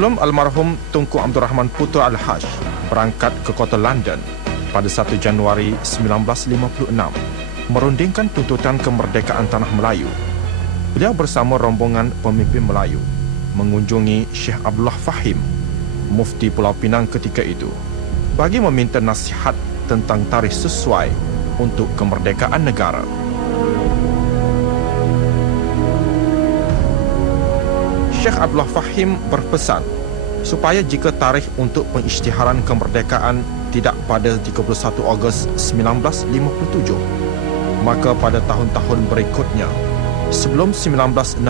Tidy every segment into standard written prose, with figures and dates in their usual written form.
Sebelum almarhum Tunku Abdul Rahman Putra Al-Haj berangkat ke kota London pada 1 Januari 1956 merundingkan tuntutan kemerdekaan Tanah Melayu, beliau bersama rombongan pemimpin Melayu mengunjungi Syekh Abdullah Fahim, Mufti Pulau Pinang ketika itu, bagi meminta nasihat tentang tarikh sesuai untuk kemerdekaan negara. Syekh Abdullah Fahim berpesan supaya jika tarikh untuk pengisytiharan kemerdekaan tidak pada 31 Ogos 1957, maka pada tahun-tahun berikutnya sebelum 1962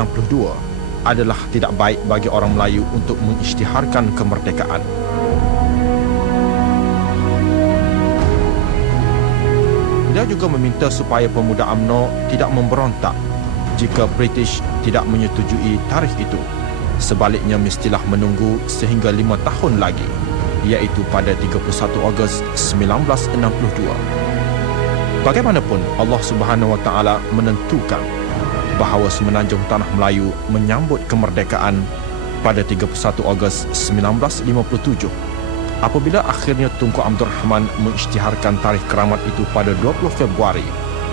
adalah tidak baik bagi orang Melayu untuk mengisytiharkan kemerdekaan. Beliau juga meminta supaya pemuda UMNO tidak memberontak jika British tidak menyetujui tarikh itu. Sebaliknya mestilah menunggu sehingga 5 tahun lagi, iaitu pada 31 Ogos 1962. Bagaimanapun Allah Subhanahu Wa Taala menentukan bahawa semenanjung Tanah Melayu menyambut kemerdekaan pada 31 Ogos 1957. Apabila akhirnya Tunku Abdul Rahman mengisytiharkan tarikh keramat itu pada 20 Februari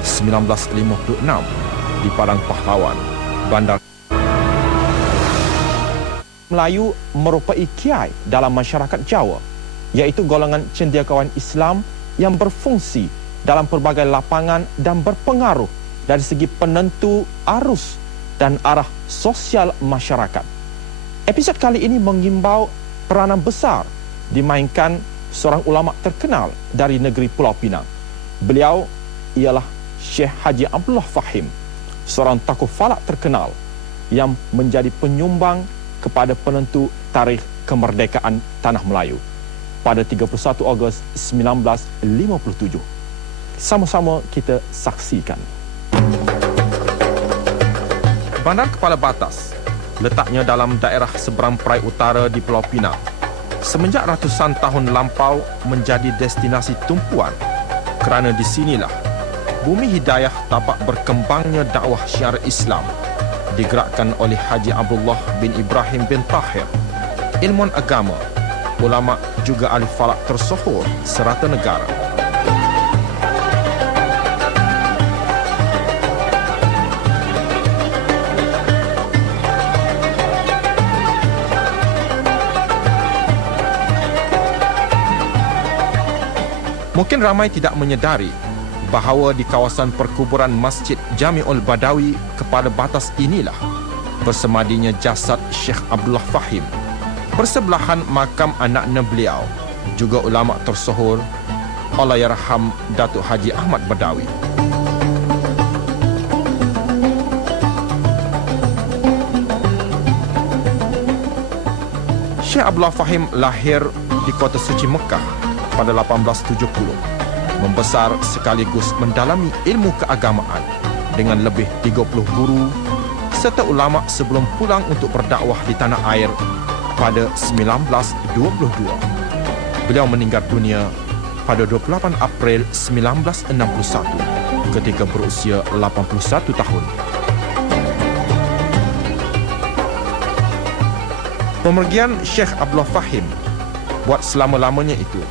1956 di Padang Pahlawan, Bandar Melayu merupai kiai dalam masyarakat Jawa, iaitu golongan cendekiawan Islam yang berfungsi dalam pelbagai lapangan dan berpengaruh dari segi penentu arus dan arah sosial masyarakat. Episod kali ini mengimbau peranan besar dimainkan seorang ulama terkenal dari negeri Pulau Pinang. Beliau ialah Syekh Haji Abdullah Fahim, seorang tokoh falak terkenal yang menjadi penyumbang kepada penentu tarikh kemerdekaan Tanah Melayu pada 31 Ogos 1957. Sama-sama kita saksikan. Bandar Kepala Batas letaknya dalam daerah seberang Perai Utara di Pulau Pinang. Semenjak ratusan tahun lampau menjadi destinasi tumpuan kerana di sinilah bumi hidayah tapak berkembangnya dakwah syiar Islam digerakkan oleh Haji Abdullah bin Ibrahim bin Tahir, ilmuwan agama, ulama juga ahli falak tersohor serata negara. Mungkin ramai tidak menyedari bahawa di kawasan perkuburan Masjid Jami'ul Badawi Kepala Batas inilah bersemadinya jasad Syekh Abdullah Fahim. Bersebelahan makam anaknya beliau, juga ulama tersohor, Allahyarham Datuk Haji Ahmad Badawi. Syekh Abdullah Fahim lahir di kota suci Mekah pada 1870. Membesar sekaligus mendalami ilmu keagamaan dengan lebih 30 guru serta ulama sebelum pulang untuk berdakwah di tanah air pada 1922. Beliau meninggal dunia pada 28 April 1961 ketika berusia 81 tahun. Pemergian Syekh Abdullah Fahim buat selama-lamanya itu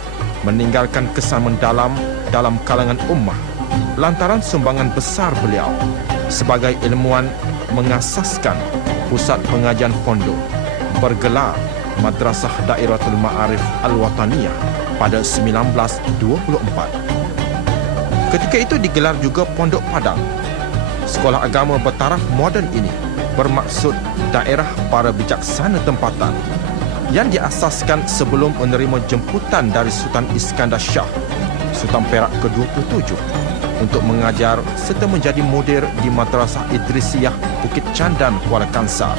meninggalkan kesan mendalam dalam kalangan ummah lantaran sumbangan besar beliau sebagai ilmuwan mengasaskan pusat pengajian pondok bergelar Madrasah Dairatul Ma'arif Al-Wataniyah pada 1924. Ketika itu digelar juga Pondok Padang. Sekolah agama bertaraf moden ini bermaksud daerah para bijaksana tempatan yang diasaskan sebelum menerima jemputan dari Sultan Iskandar Shah, Sultan Perak ke-27, untuk mengajar serta menjadi mudir di Madrasah Idrisiyah Bukit Candan, Kuala Kangsar,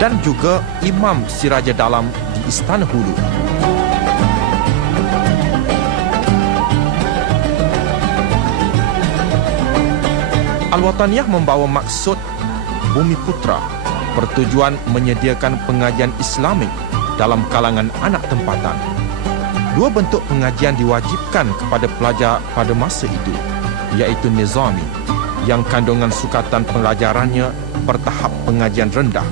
dan juga Imam Siraja Dalam di Istana Hulu. Al-Wataniyah membawa maksud Bumi Putra, bertujuan menyediakan pengajian Islamik dalam kalangan anak tempatan. Dua bentuk pengajian diwajibkan kepada pelajar pada masa itu, iaitu Nizami, yang kandungan sukatan pelajarannya bertahap pengajian rendah,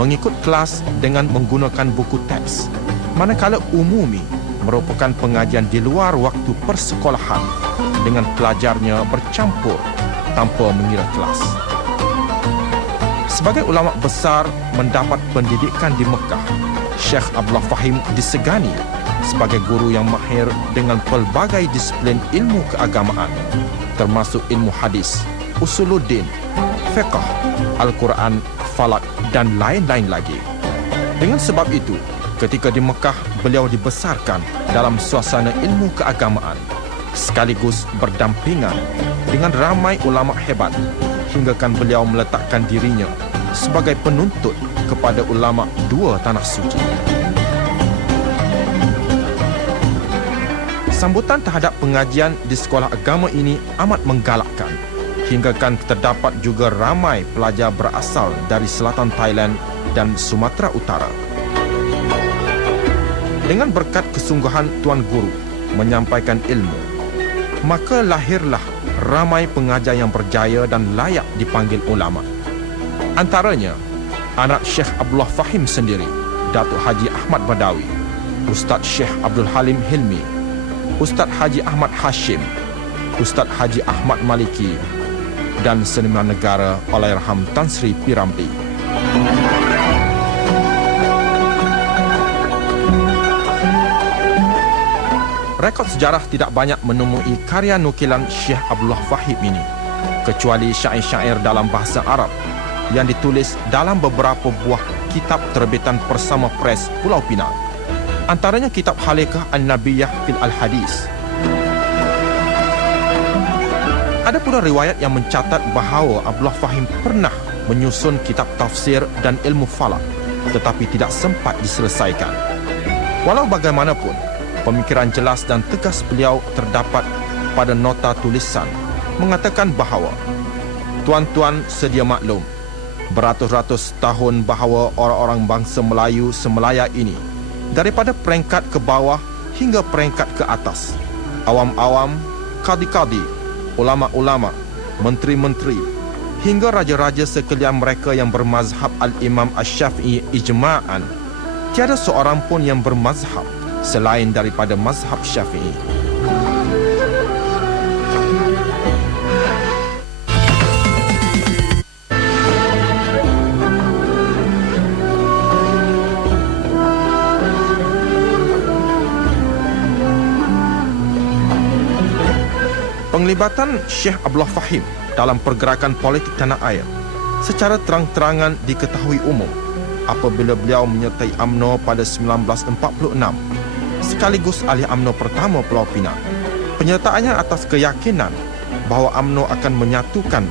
mengikut kelas dengan menggunakan buku teks, manakala umumi merupakan pengajian di luar waktu persekolahan dengan pelajarnya bercampur tanpa mengira kelas. Sebagai ulama besar mendapat pendidikan di Mekah, Syekh Abdullah Fahim disegani sebagai guru yang mahir dengan pelbagai disiplin ilmu keagamaan, termasuk ilmu hadis, usuluddin, fiqh, Al-Quran, falak dan lain-lain lagi. Dengan sebab itu, ketika di Mekah beliau dibesarkan dalam suasana ilmu keagamaan, sekaligus berdampingan dengan ramai ulama hebat, hinggakan beliau meletakkan dirinya sebagai penuntut kepada ulama dua tanah suci. Sambutan terhadap pengajian di sekolah agama ini amat menggalakkan, hinggakan terdapat juga ramai pelajar berasal dari selatan Thailand dan Sumatera Utara. Dengan berkat kesungguhan Tuan Guru menyampaikan ilmu, maka lahirlah ramai pengajar yang berjaya dan layak dipanggil ulama. Antaranya, anak Syekh Abdullah Fahim sendiri, Datuk Haji Ahmad Badawi, Ustaz Syekh Abdul Halim Hilmi, Ustaz Haji Ahmad Hashim, Ustaz Haji Ahmad Maliki dan seniman negara Allahyarham Tan Sri P. Ramlee. Rekod sejarah tidak banyak menemui karya nukilan Syekh Abdullah Fahim ini, kecuali syair-syair dalam bahasa Arab yang ditulis dalam beberapa buah kitab terbitan Persama Press Pulau Pinang. Antaranya kitab Halikah An-Nabiyah fil Al-Hadis. Ada pula riwayat yang mencatat bahawa Abdullah Fahim pernah menyusun kitab tafsir dan ilmu falak, tetapi tidak sempat diselesaikan. Walau bagaimanapun, pemikiran jelas dan tegas beliau terdapat pada nota tulisan mengatakan bahawa tuan-tuan sedia maklum, beratus-ratus tahun bahawa orang-orang bangsa Melayu semelaya ini, daripada peringkat ke bawah hingga peringkat ke atas, awam-awam, kadi-kadi, ulama-ulama, menteri-menteri, hingga raja-raja sekalian mereka yang bermazhab Al-Imam Asy-Syafi'i ijma'an, tiada seorang pun yang bermazhab selain daripada mazhab Syafi'i. Penglibatan Syekh Abdullah Fahim dalam pergerakan politik tanah air secara terang-terangan diketahui umum apabila beliau menyertai UMNO pada 1946, sekaligus ahli UMNO pertama Pulau Pinang. Penyertaannya atas keyakinan bahawa UMNO akan menyatukan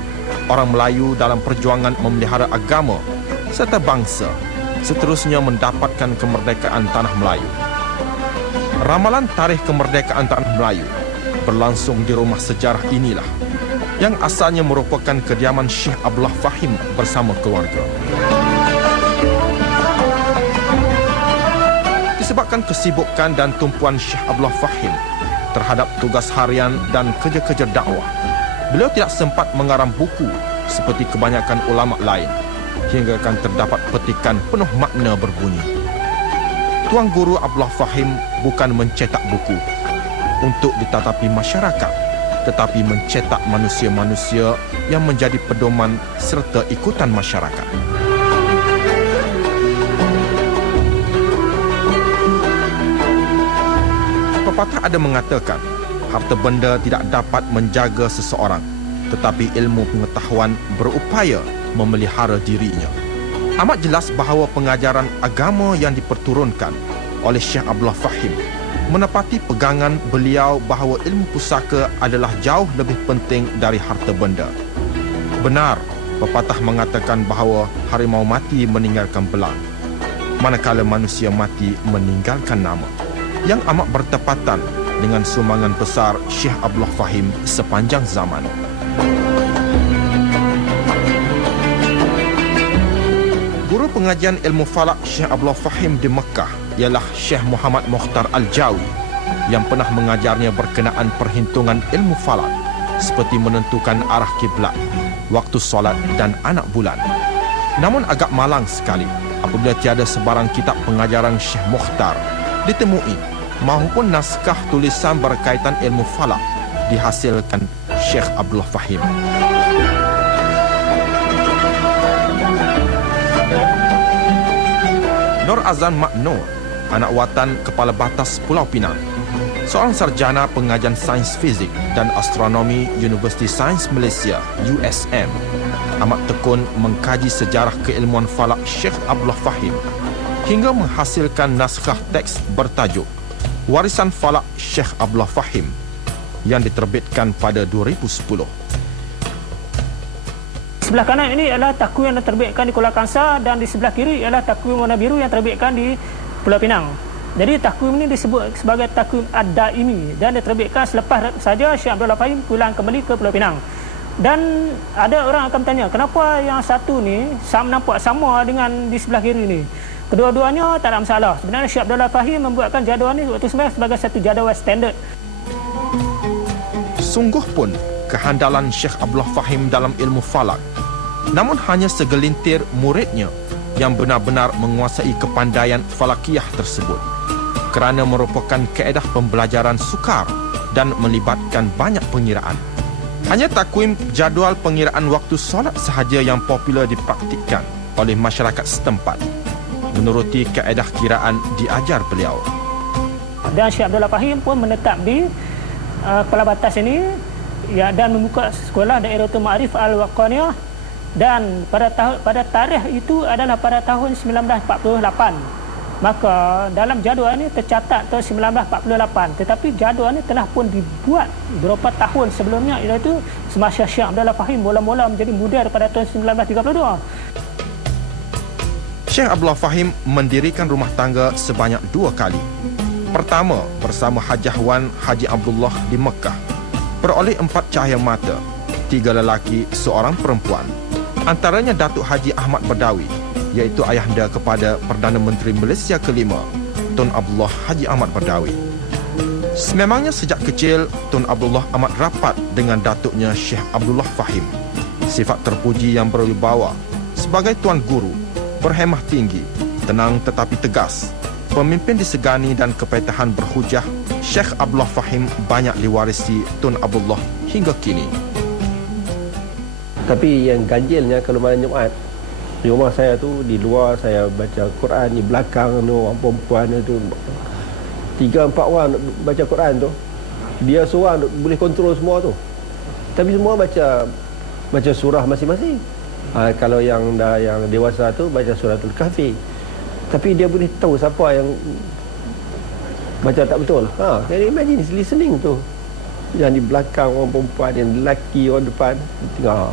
orang Melayu dalam perjuangan memelihara agama serta bangsa, seterusnya mendapatkan kemerdekaan tanah Melayu. Ramalan tarikh kemerdekaan tanah Melayu berlangsung di rumah sejarah inilah, yang asalnya merupakan kediaman Syekh Abdullah Fahim bersama keluarga. Disebabkan kesibukan dan tumpuan Syekh Abdullah Fahim terhadap tugas harian dan kerja-kerja dakwah, beliau tidak sempat mengarang buku seperti kebanyakan ulama lain, hingga akan terdapat petikan penuh makna berbunyi, Tuan Guru Abdullah Fahim bukan mencetak buku untuk ditatapi masyarakat, tetapi mencetak manusia-manusia yang menjadi pedoman serta ikutan masyarakat. Pepatah ada mengatakan, harta benda tidak dapat menjaga seseorang, tetapi ilmu pengetahuan berupaya memelihara dirinya. Amat jelas bahawa pengajaran agama yang diperturunkan oleh Syekh Abdullah Fahim menepati pegangan beliau bahawa ilmu pusaka adalah jauh lebih penting dari harta benda. Benar, pepatah mengatakan bahawa harimau mati meninggalkan belang, manakala manusia mati meninggalkan nama, yang amat bertepatan dengan sumbangan besar Syekh Abdullah Fahim sepanjang zaman. Guru pengajian ilmu falak Syekh Abdullah Fahim di Mekah ialah Syekh Muhammad Mukhtar Al-Jawi, yang pernah mengajarnya berkenaan perhitungan ilmu falak seperti menentukan arah kiblat, waktu solat dan anak bulan. Namun agak malang sekali apabila tiada sebarang kitab pengajaran Syekh Mukhtar ditemui maupun naskah tulisan berkaitan ilmu falak dihasilkan Syekh Abdullah Fahim. Nur Azan Mak Nur, anak watan Kepala Batas Pulau Pinang, seorang sarjana pengajian sains fizik dan astronomi Universiti Sains Malaysia USM, amat tekun mengkaji sejarah keilmuan falak Syekh Abdullah Fahim hingga menghasilkan naskah teks bertajuk Warisan Falak Syekh Abdullah Fahim yang diterbitkan pada 2010. Sebelah kanan ini adalah takwim yang diterbitkan di Kuala Kangsar dan di sebelah kiri adalah takwim warna biru yang diterbitkan di Pulau Pinang. Jadi takwim ini disebut sebagai takwim ad-daimi dan diterbitkan selepas saja Syekh Abdullah Fahim pulang kembali ke Pulau Pinang. Dan ada orang akan bertanya, kenapa yang satu ni nampak sama dengan di sebelah kiri ni? Kedua-duanya tak ada masalah. Sebenarnya Syekh Abdullah Fahim membuatkan jadual ni waktu sebenarnya sebagai satu jadual standard. Sungguh pun kehandalan Syekh Abdullah Fahim dalam ilmu falak, namun hanya segelintir muridnya yang benar-benar menguasai kepandaian falakiyah tersebut, kerana merupakan kaedah pembelajaran sukar dan melibatkan banyak pengiraan. Hanya takwim jadual pengiraan waktu solat sahaja yang popular dipraktikkan oleh masyarakat setempat menuruti kaedah kiraan diajar beliau. Dan Syekh Abdullah Fahim pun menetap di Kepala Batas ini ya, dan membuka sekolah Dairatul Ma'arif Al-Waqaniyah, dan pada tarikh itu adalah pada tahun 1948. Maka dalam jadual ini tercatat tahun 1948, tetapi jadual ini telah pun dibuat beberapa tahun sebelumnya, iaitu semasa Syekh Abdullah Fahim mula-mula menjadi muda pada tahun 1932. Syekh Abdullah Fahim mendirikan rumah tangga sebanyak 2 kali. Pertama, bersama Hajah Wan Haji Abdullah di Mekah, beroleh 4 cahaya mata, 3 lelaki, 1 perempuan. Antaranya Datuk Haji Ahmad Badawi, iaitu ayahanda kepada Perdana Menteri Malaysia ke-5, Tun Abdullah Haji Ahmad Badawi. Sememangnya sejak kecil, Tun Abdullah amat rapat dengan datuknya Syekh Abdullah Fahim. Sifat terpuji yang berwibawa sebagai tuan guru, berhemah tinggi, tenang tetapi tegas, pemimpin disegani dan kepetahan berhujah, Syekh Abdullah Fahim banyak diwarisi Tun Abdullah hingga kini. Tapi yang ganjilnya kalau malam Jumaat, di rumah saya tu, di luar saya baca Quran, di belakang tu orang perempuan tu 3-4 orang baca Quran tu. Dia seorang boleh kontrol semua tu. Tapi semua baca surah masing-masing. Kalau yang dewasa tu baca suratul Kahfi. Tapi dia boleh tahu siapa yang baca tak betul. Can you imagine listening tu. Yang di belakang orang perempuan, yang lelaki orang depan tengok.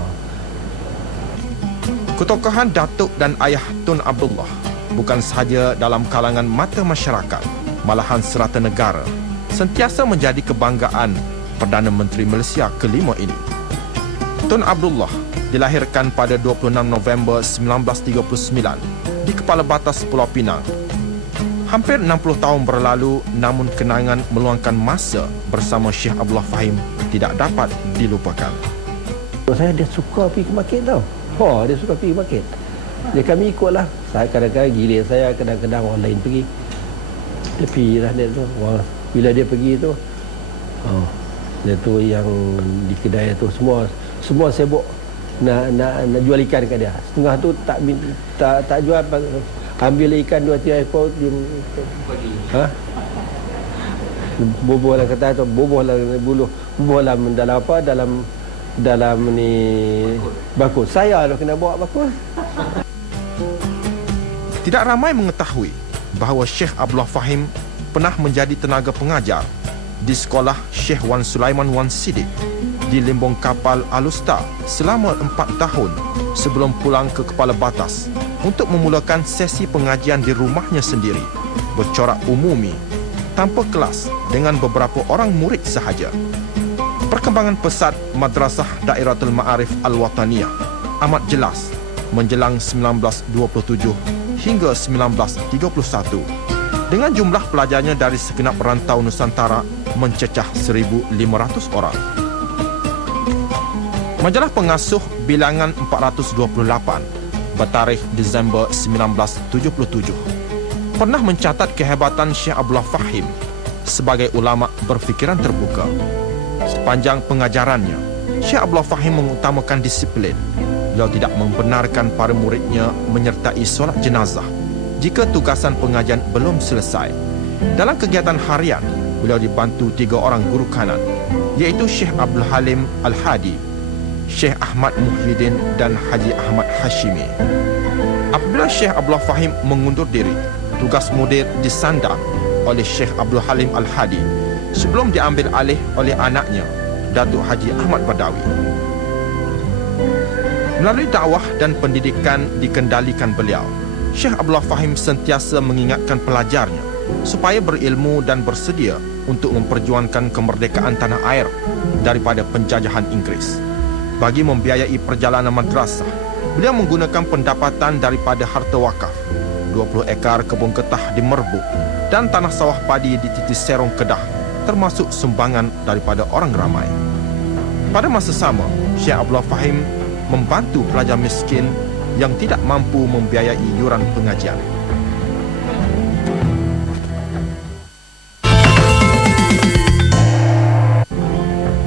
Ketokohan datuk dan ayah Tun Abdullah bukan sahaja dalam kalangan mata masyarakat, malahan serata negara, sentiasa menjadi kebanggaan Perdana Menteri Malaysia ke-5 ini. Tun Abdullah dilahirkan pada 26 November 1939 di Kepala Batas Pulau Pinang. Hampir 60 tahun berlalu, namun kenangan meluangkan masa bersama Syekh Abdullah Fahim tidak dapat dilupakan. Dia suka pergi ke market tau. Dia suka pergi market. Dia kami ikutlah. Saya kadang-kadang gilir saya, kadang-kadang orang lain pergi. Dia pergi lah dia tu. Bila dia pergi tu, dia tu yang di kedai tu semua sibuk nak jual ikan kat dia. Setengah tu tak jual, ambil ikan 2-3 ekor dia bubuh lah kata tu, bubuh lah buluh, bubuh lah dalam ni bakul. Saya lah kena bawa bakul. Tidak ramai mengetahui bahawa Syekh Abdullah Fahim pernah menjadi tenaga pengajar di sekolah Syekh Wan Sulaiman Wan Siddiq di Limbung Kapal Alusta selama 4 tahun sebelum pulang ke Kepala Batas untuk memulakan sesi pengajian di rumahnya sendiri, bercorak umumi, tanpa kelas, dengan beberapa orang murid sahaja. Perkembangan pesat Madrasah Dairatul Ma'arif Al-Wataniyah amat jelas menjelang 1927 hingga 1931, dengan jumlah pelajarnya dari segenap rantau Nusantara mencecah 1,500 orang. Majalah pengasuh bilangan 428 bertarikh Disember 1977 pernah mencatat kehebatan Syekh Abdullah Fahim sebagai ulama berfikiran terbuka. Sepanjang pengajarannya, Syekh Abdullah Fahim mengutamakan disiplin. Beliau tidak membenarkan para muridnya menyertai solat jenazah jika tugasan pengajian belum selesai. Dalam kegiatan harian, beliau dibantu 3 orang guru kanan, iaitu Syekh Abdul Halim Al-Hadi, Syekh Ahmad Muhyiddin dan Haji Ahmad Hashimi. Apabila Syekh Abdullah Fahim mengundur diri, tugas mudir disandang oleh Syekh Abdul Halim Al-Hadi sebelum diambil alih oleh anaknya, Datuk Haji Ahmad Badawi. Melalui dakwah dan pendidikan dikendalikan beliau, Syekh Abdullah Fahim sentiasa mengingatkan pelajarnya supaya berilmu dan bersedia untuk memperjuangkan kemerdekaan tanah air daripada penjajahan Inggeris. Bagi membiayai perjalanan madrasah, beliau menggunakan pendapatan daripada harta wakaf, 20 ekar kebun getah di Merbuk dan tanah sawah padi di Titis Serong Kedah, termasuk sumbangan daripada orang ramai. Pada masa sama, Syekh Abdullah Fahim membantu pelajar miskin yang tidak mampu membiayai yuran pengajian.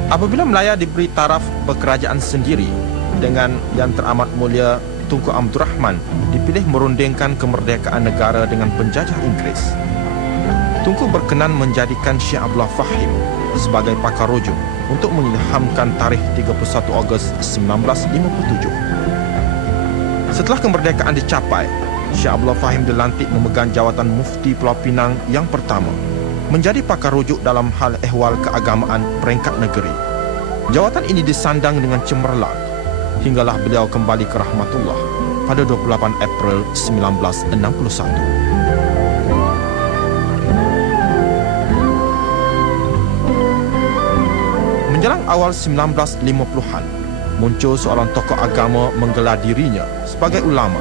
Apabila Melaya diberi taraf berkerajaan sendiri dengan Yang Teramat Mulia Tunku Abdul Rahman dipilih merundingkan kemerdekaan negara dengan penjajah Inggeris, Tunku berkenan menjadikan Syekh Abdullah Fahim sebagai pakar rujuk untuk mengilhamkan tarikh 31 Ogos 1957. Setelah kemerdekaan dicapai, Syekh Abdullah Fahim dilantik memegang jawatan Mufti Pulau Pinang yang pertama, menjadi pakar rujuk dalam hal ehwal keagamaan peringkat negeri. Jawatan ini disandang dengan cemerlang hinggalah beliau kembali ke rahmatullah pada 28 April 1961. Menjelang awal 1950-an, muncul seorang tokoh agama menggelar dirinya sebagai ulama,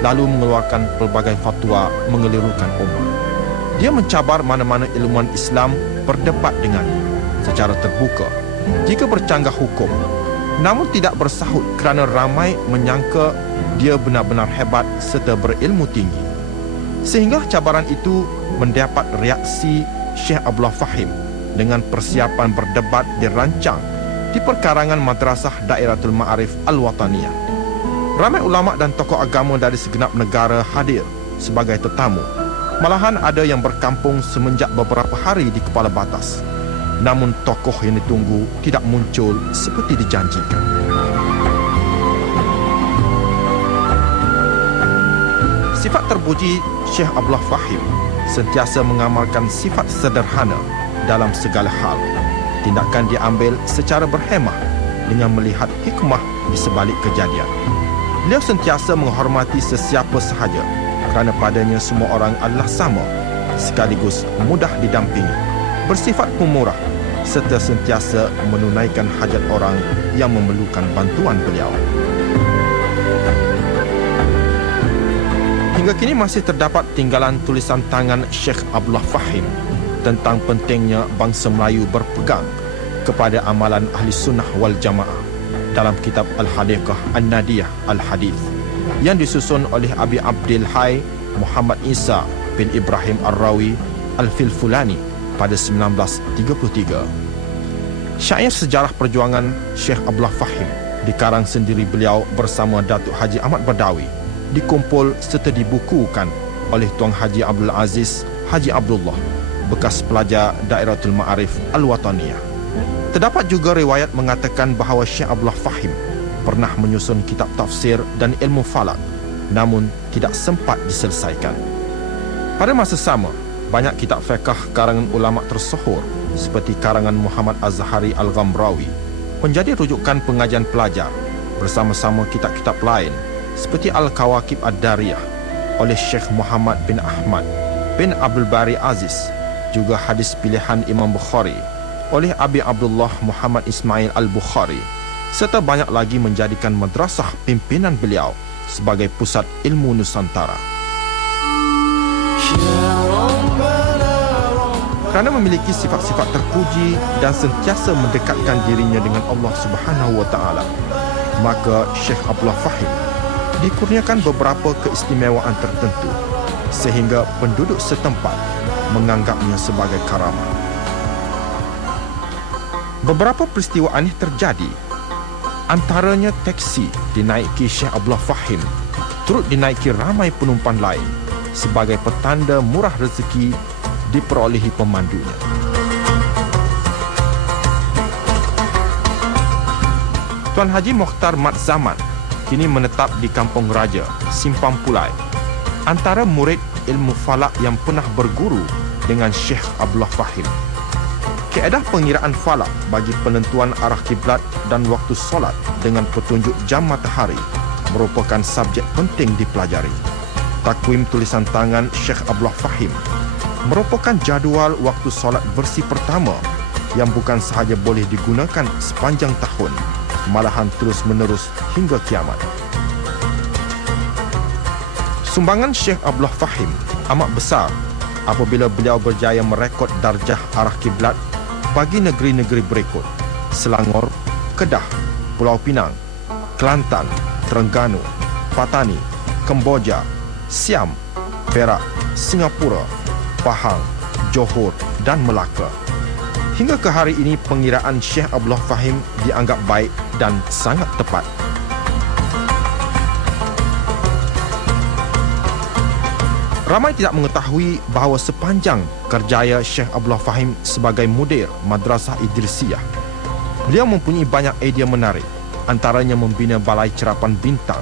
lalu mengeluarkan pelbagai fatwa mengelirukan umat. Dia mencabar mana-mana ilmuwan Islam berdebat dengannya secara terbuka jika bercanggah hukum, namun tidak bersahut kerana ramai menyangka dia benar-benar hebat serta berilmu tinggi. Sehingga cabaran itu mendapat reaksi Syekh Abdullah Fahim dengan persiapan berdebat dirancang di perkarangan Madrasah Dairatul Ma'arif Al-Wataniyah. Ramai ulama dan tokoh agama dari segenap negara hadir sebagai tetamu. Malahan ada yang berkampung semenjak beberapa hari di kepala batas. Namun tokoh yang ditunggu tidak muncul seperti dijanjikan. Sifat terpuji Syekh Abdullah Fahim sentiasa mengamalkan sifat sederhana dalam segala hal. Tindakan diambil secara berhemah dengan melihat hikmah di sebalik kejadian. Beliau sentiasa menghormati sesiapa sahaja kerana padanya semua orang adalah sama, sekaligus mudah didampingi, bersifat pemurah serta sentiasa menunaikan hajat orang yang memerlukan bantuan beliau. Hingga kini masih terdapat tinggalan tulisan tangan Syekh Abdullah Fahim tentang pentingnya bangsa Melayu berpegang kepada amalan Ahli Sunnah wal Jamaah dalam kitab Al-Hadiqah An-Nadiyah Al-Hadith yang disusun oleh Abi Abdil Hai Muhammad Isa bin Ibrahim Ar-Rawi Al-Filfulani pada 1933. Syair sejarah perjuangan Syekh Abdullah Fahim dikarang sendiri beliau bersama Datuk Haji Ahmad Badawi, dikumpul serta dibukukan oleh Tuan Haji Abdul Aziz Haji Abdullah, bekas pelajar Dairatul Ma'arif Al-Wataniyah. Terdapat juga riwayat mengatakan bahawa Syekh Abdullah Fahim pernah menyusun kitab tafsir dan ilmu falak, namun tidak sempat diselesaikan. Pada masa sama, banyak kitab fiqh karangan ulama tersohor seperti karangan Muhammad Az-Zahari Al-Ghamrawi menjadi rujukan pengajian pelajar bersama-sama kitab-kitab lain seperti Al-Kawakib Ad-Dariyah oleh Syekh Muhammad bin Ahmad bin Abdul Bari Aziz, juga hadis pilihan Imam Bukhari oleh Abi Abdullah Muhammad Ismail Al-Bukhari, serta banyak lagi menjadikan madrasah pimpinan beliau sebagai pusat ilmu Nusantara. Kerana memiliki sifat-sifat terpuji dan sentiasa mendekatkan dirinya dengan Allah Subhanahu wa taala, maka Syekh Abdullah Fahim dikurniakan beberapa keistimewaan tertentu sehingga penduduk setempat menganggapnya sebagai karamah. Beberapa peristiwa aneh terjadi. Antaranya taksi dinaiki Syekh Abdullah Fahim turut dinaiki ramai penumpang lain sebagai petanda murah rezeki diperolehi pemandunya. Tuan Haji Mokhtar Mat Zaman kini menetap di Kampung Raja, Simpang Pulai, antara murid ilmu falak yang pernah berguru dengan Syekh Abdullah Fahim. Kaedah pengiraan falak bagi penentuan arah kiblat dan waktu solat dengan petunjuk jam matahari merupakan subjek penting dipelajari. Takwim tulisan tangan Syekh Abdullah Fahim merupakan jadual waktu solat versi pertama yang bukan sahaja boleh digunakan sepanjang tahun, malahan terus-menerus hingga kiamat. Sumbangan Syekh Abdullah Fahim amat besar apabila beliau berjaya merekod darjah arah kiblat bagi negeri-negeri berikut: Selangor, Kedah, Pulau Pinang, Kelantan, Terengganu, Patani, Kemboja, Siam, Perak, Singapura, Pahang, Johor dan Melaka. Hingga ke hari ini pengiraan Syekh Abdullah Fahim dianggap baik dan sangat tepat. Ramai tidak mengetahui bahawa sepanjang kerjaya Syekh Abdullah Fahim sebagai mudir Madrasah Idrisiyah, beliau mempunyai banyak idea menarik, antaranya membina balai cerapan bintang.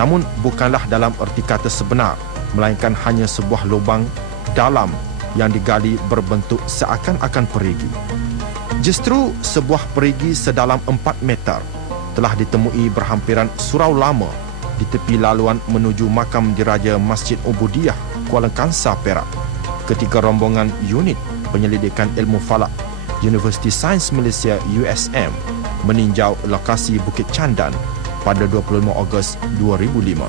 Namun bukanlah dalam erti kata sebenar, melainkan hanya sebuah lubang dalam yang digali berbentuk seakan-akan perigi. Justru sebuah perigi sedalam 4 meter telah ditemui berhampiran surau lama di tepi laluan menuju makam diraja Masjid Ubudiyah, Kuala Kangsar, Perak, ketika rombongan unit penyelidikan ilmu falak Universiti Sains Malaysia USM meninjau lokasi Bukit Candan pada 25 Ogos 2005.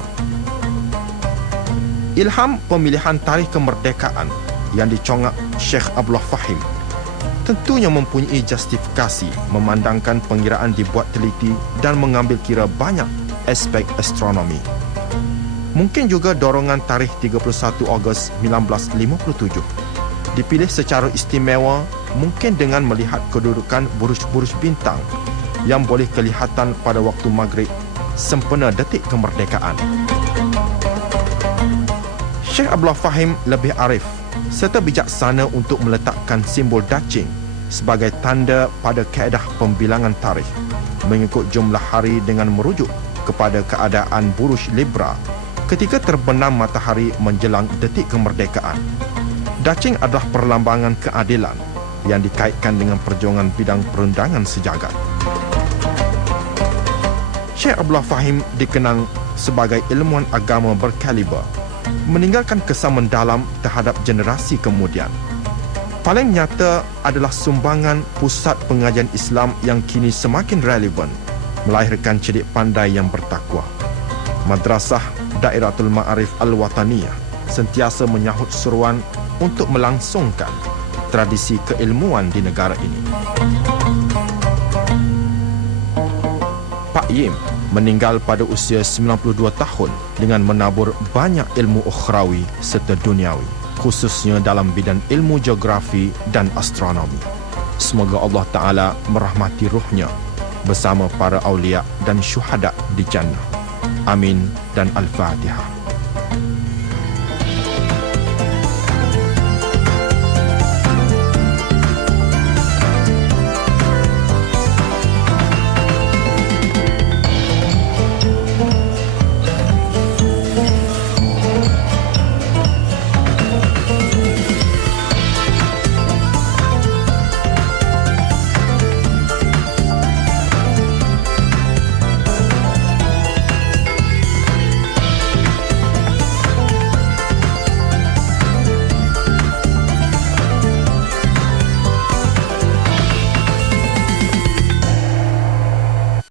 Ilham pemilihan tarikh kemerdekaan yang dicongak Syekh Abdullah Fahim tentunya mempunyai justifikasi memandangkan pengiraan dibuat teliti dan mengambil kira banyak aspek astronomi. Mungkin juga dorongan tarikh 31 Ogos 1957 dipilih secara istimewa, mungkin dengan melihat kedudukan buruj-buruj bintang yang boleh kelihatan pada waktu maghrib sempena detik kemerdekaan. Syekh Abdullah Fahim lebih arif serta bijaksana untuk meletakkan simbol dacing sebagai tanda pada kaedah pembilangan tarikh mengikut jumlah hari dengan merujuk kepada keadaan buruj Libra ketika terbenam matahari menjelang detik kemerdekaan. Dacing adalah perlambangan keadilan yang dikaitkan dengan perjuangan bidang perundangan sejagat. Syekh Abdullah Fahim dikenang sebagai ilmuwan agama berkaliber, meninggalkan kesan mendalam terhadap generasi kemudian. Paling nyata adalah sumbangan pusat pengajian Islam yang kini semakin relevan, melahirkan cedik pandai yang bertakwa. Madrasah Dairatul Ma'arif Al-Wataniyah sentiasa menyahut seruan untuk melangsungkan tradisi keilmuan di negara ini. Pak Yim meninggal pada usia 92 tahun dengan menabur banyak ilmu ukhrawi serta duniawi, khususnya dalam bidang ilmu geografi dan astronomi. Semoga Allah Ta'ala merahmati ruhnya bersama para awliya dan syuhada di jannah. Amin dan Al-Fatihah.